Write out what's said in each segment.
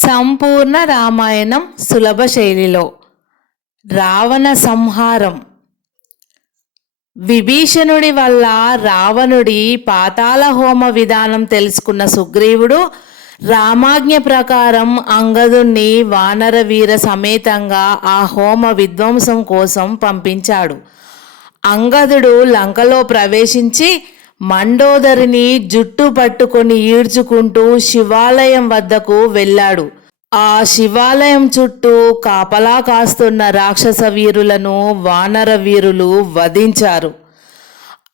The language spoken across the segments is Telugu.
సంపూర్ణ రామాయణం సులభ శైలిలో రావణ సంహారం. విభీషణుడి వల్ల రావణుడి పాతాళ హోమ విధానం తెలుసుకున్న సుగ్రీవుడు రామాజ్ఞ ప్రకారం అంగదుణ్ణి వానర వీర సమేతంగా ఆ హోమ విధ్వంసం కోసం పంపించాడు. అంగదుడు లంకలో ప్రవేశించి మండోదరిని జుట్టు పట్టుకొని ఈడ్చుకుంటూ శివాలయం వద్దకు వెళ్ళాడు. ఆ శివాలయం చుట్టూ కాపలా కాస్తున్న రాక్షస వీరులను వానర వీరులు వధించారు.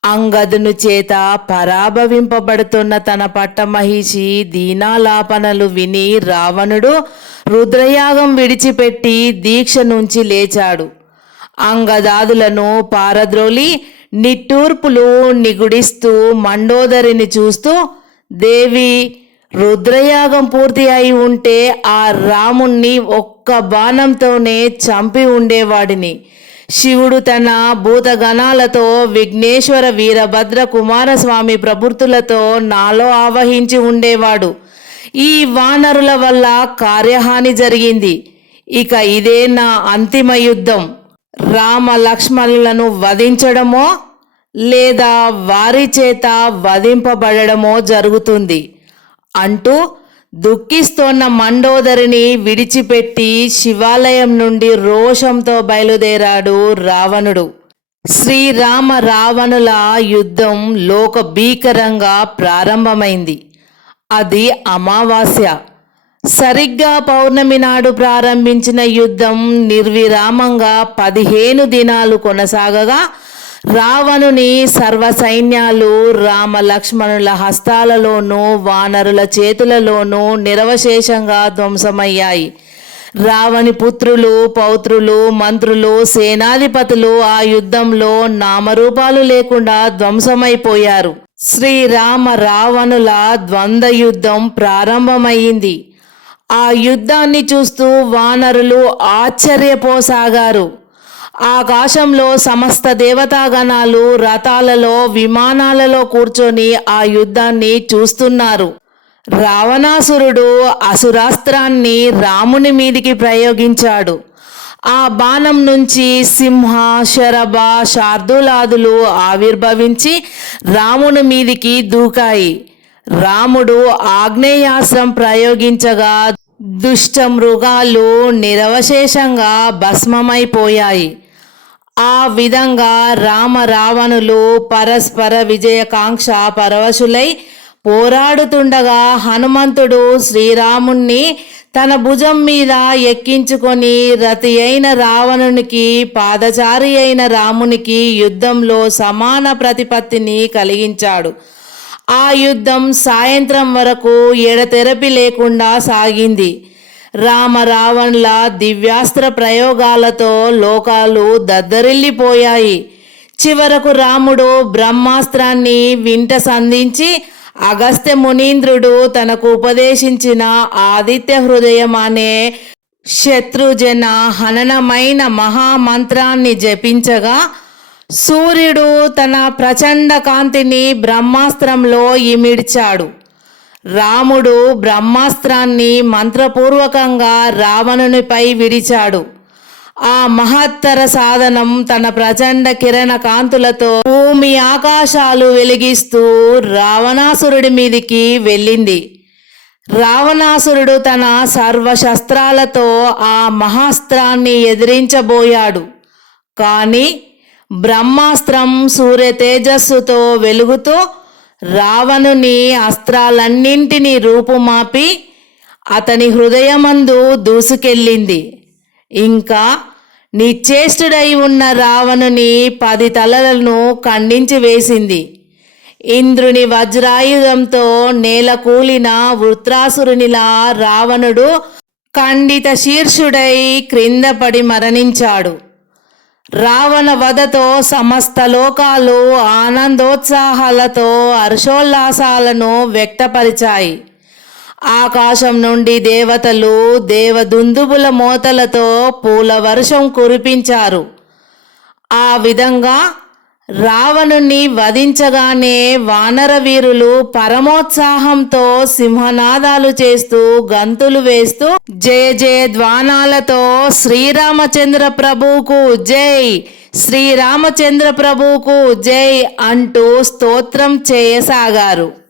అంగదుని చేత పరాభవింపబడుతున్న తన పట్టమహిషి దీనాలాపనలు విని రావణుడు రుద్రయాగం విడిచిపెట్టి దీక్ష నుంచి లేచాడు. అంగదాదులను పారద్రోలి నిట్టూర్పులు నిగుడిస్తూ మండోదరిని చూస్తూ, దేవి, రుద్రయాగం పూర్తి అయి ఉంటే ఆ రాముణ్ణి ఒక్క బాణంతోనే చంపి ఉండేవాడిని. శివుడు తన భూతగణాలతో విఘ్నేశ్వర వీరభద్ర కుమారస్వామి ప్రభుతులతో నాలో ఆవహించి ఉండేవాడు. ఈ వానరుల వల్ల కార్యహాని జరిగింది. ఇక ఇదే నా అంతిమ యుద్ధం. రామ లక్ష్మణులను వధించడమో లేదా వారి చేత వధింపబడమో జరుగుతుంది అంటూ దుఃఖిస్తోన్న మండోదరిని విడిచిపెట్టి శివాలయం నుండి రోషంతో బయలుదేరాడు రావణుడు. శ్రీరామ రావణుల యుద్ధం లోక భీకరంగా ప్రారంభమైంది. అది అమావాస్య. సరిగ్గా పౌర్ణమి నాడు ప్రారంభించిన యుద్ధం నిర్విరామంగా 15 దినాలు కొనసాగగా రావణుని సర్వసైన్యాలు రామ లక్ష్మణుల హస్తాలలోనూ వానరుల చేతులలోనూ నిరవశేషంగా ధ్వంసమయ్యాయి. రావణి పుత్రులు, పౌత్రులు, మంత్రులు, సేనాధిపతులు ఆ యుద్ధంలో నామరూపాలు లేకుండా ధ్వంసమైపోయారు. శ్రీరామ రావణుల ద్వంద్వ యుద్ధం ప్రారంభమయ్యింది. ఆ యుద్ధాన్ని చూస్తూ వానరులు ఆశ్చర్యపోసాగారు. ఆకాశంలో సమస్త దేవతాగణాలు రథాలలో, విమానాలలో కూర్చొని ఆ యుద్ధాన్ని చూస్తున్నారు. రావణాసురుడు అసురాస్త్రాన్ని రాముని మీదికి ప్రయోగించాడు. ఆ బాణం నుంచి సింహ, శరభ, శార్దూలాదులు ఆవిర్భవించి రాముని మీదికి దూకాయి. రాముడు ఆగ్నేయాస్త్రం ప్రయోగించగా దుష్ట మృగాలు నిరవశేషంగా భస్మమైపోయాయి. ఆ విధంగా రామ రావణులు పరస్పర విజయకాంక్ష పరవశులై పోరాడుతుండగా హనుమంతుడు శ్రీరాముణ్ణి తన భుజం మీద ఎక్కించుకొని రతి అయిన రావణునికి, పాదచారి అయిన రామునికి యుద్ధంలో సమాన ప్రతిపత్తిని కలిగించాడు. ఆ యుద్ధం సాయంత్రం వరకు ఎడతెరపి లేకుండా సాగింది. రామ రావణుల దివ్యాస్త్ర ప్రయోగాలతో లోకాలు దద్దరిల్లిపోయాయి. చివరకు రాముడు బ్రహ్మాస్త్రాన్ని వింట సంధించి అగస్త్య మునీంద్రుడు తనకు ఉపదేశించిన ఆదిత్య హృదయం అనే శత్రుజన హననమైన మహామంత్రాన్ని జపించగా సూర్యుడు తన ప్రచండ కాంతిని బ్రహ్మాస్త్రంలో ఇమిడ్చాడు. రాముడు బ్రహ్మాస్త్రాన్ని మంత్రపూర్వకంగా రావణునిపై విడిచాడు. ఆ మహత్తర సాధనం తన ప్రచండ కిరణ కాంతులతో భూమి ఆకాశాలు వెలిగిస్తూ రావణాసురుడి మీదికి వెళ్ళింది. రావణాసురుడు తన సర్వశస్త్రాలతో ఆ మహాస్త్రాన్ని ఎదిరించబోయాడు. కానీ బ్రహ్మాస్త్రం సూర్య తేజస్సుతో వెలుగుతూ రావణుని అస్త్రాలన్నింటినీ రూపుమాపి అతని హృదయమందు దూసుకెళ్ళింది. ఇంకా నిశ్చేష్టుడై ఉన్న రావణుని 10 తలలను ఖండించి వేసింది. ఇంద్రుని వజ్రాయుధంతో నేల కూలిన వృత్రాసురునిలా రావణుడు ఖండిత శీర్షుడై క్రింద పడి మరణించాడు. రావణ వధతో సమస్త లోకాలు ఆనందోత్సాహాలతో హర్షోల్లాసాలను వ్యక్తపరిచాయి. ఆకాశం నుండి దేవతలు దేవదుందుబుల మోతలతో పూల వర్షం కురిపించారు. ఆ విధంగా రావణుణ్ణి వధించగానే వానర వీరులు పరమోత్సాహంతో సింహనాదాలు చేస్తూ గంతులు వేస్తూ జయ జయ ధ్వానాలతో శ్రీరామచంద్ర ప్రభువుకు జై, శ్రీరామచంద్ర ప్రభువుకు జై అంటూ స్తోత్రం చేయసాగారు.